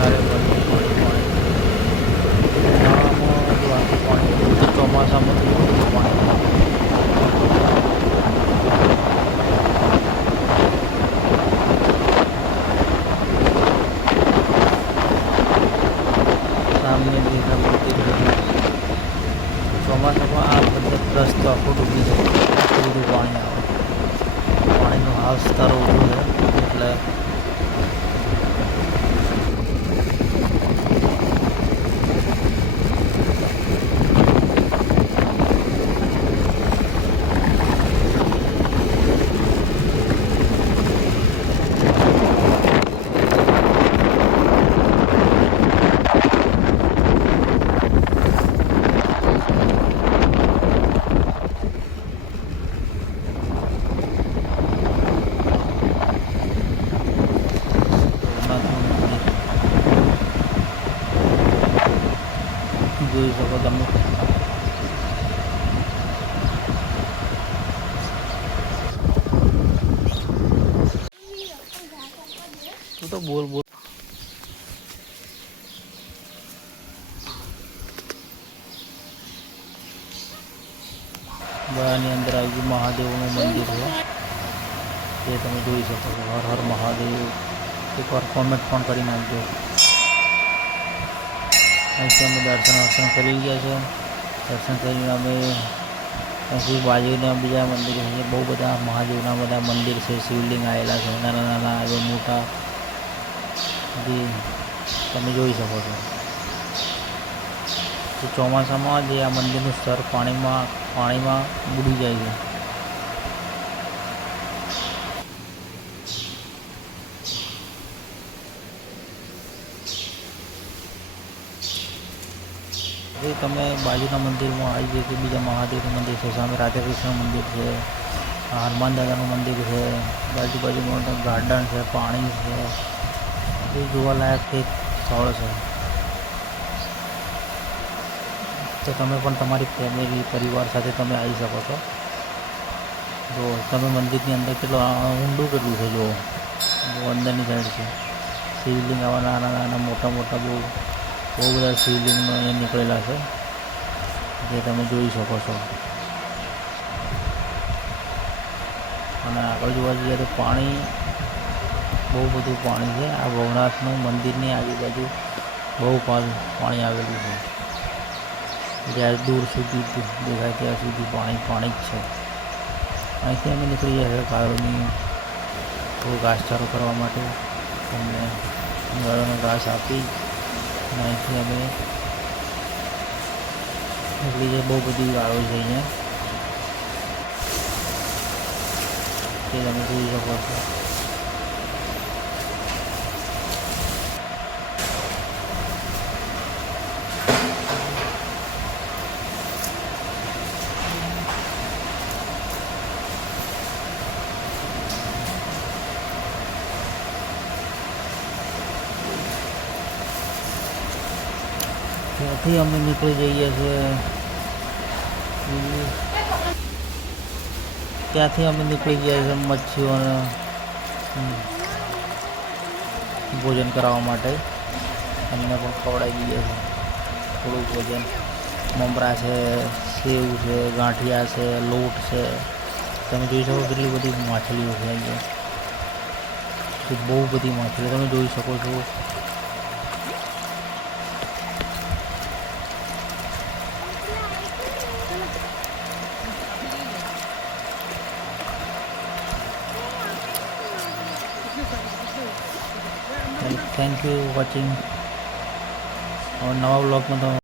ચારે બાજુ પાણી પાણી. ઉનાળામાં જો આટલું પાણી હતું તો ચોમાસામાં તો એટલું પાણી હતું. સામને દેખા મંદિર છે. ચોમાસામાં આ બધા રસ્તો આખો ડૂબી જાય, આટલું બધું પાણી આવે. પાણીનો હાલ સ્તર ઊંચો છે એટલે જોઈ શકો તમે. તું તો બોલ બોલ. બહારની અંદર આવી ગયું મહાદેવનું મંદિર છે, જે તમે જોઈ શકો છો. હર હર મહાદેવ. એકવાર કોમેન્ટ પણ કરી નાખજો. અહીંથી અમે દર્શન કરી ગયા છે. દર્શન કરીને અમે અહીંથી બાજુના બીજા મંદિર છે, બહુ બધા મહાદેવના બધા મંદિર છે, શિવલિંગ આવેલા છે, નાના નાના આવે મોટા, જે તમે જોઈ શકો છો. તો ચોમાસામાં જે આ મંદિરનું સ્તર પાણીમાં બુડી જાય છે. એ તમે બાજુના મંદિરમાં આવી જાય કે બીજા મહાદેવનું મંદિર છે, સામે રાધાકૃષ્ણ મંદિર છે, હનુમાન દાદાનું મંદિર છે, બાજુમાં ગાર્ડન છે, પાણી છે, એ જોવાલાયક એક સ્થળ છે. તો તમે પણ તમારી ફેમિલી પરિવાર સાથે તમે આવી શકો છો. જો તમે મંદિરની અંદર ઊંડું કેટલું છે, જો અંદરની સાઈડ છે. શિવલિંગ આવા નાના નાના મોટા મોટા બહુ બધા શિવલિંગનો અહીંયા નીકળેલા છે, જે તમે જોઈ શકો છો. અને આગળ જોવા જઈએ તો પાણી, બહુ બધું પાણી છે. આ ભવનાથનું મંદિરની આજુબાજુ બહુ પાણી આવેલું છે. જ્યાં દૂર સુધી દેખાય ત્યાં સુધી પાણી જ છે. અહીંથી અમે નીકળી ગયા છે ગાયોની થોડું ઘાસચારો કરવા માટે. અમને ગાયોનો ઘાસ આપી અને અહીંથી અમે નીકળી જઈએ. બહુ બધી ગાયો છે અહીંયા, તે તમે જોઈ શકો છો. ત્યાંથી અમે નીકળી જઈએ છીએ મચ્છીઓને ભોજન કરાવવા માટે. એમને પણ ખવડાવી દઈએ છીએ થોડું ભોજન. મમરા છે, સેવ છે, ગાંઠિયા છે, લોટ છે. તમે જોઈ શકો કેટલી બધી માછલીઓ છે અહીંયા. બહુ બધી માછલીઓ તમે જોઈ શકો છો. Thank you watching. નવા બ્લોગમાં તમે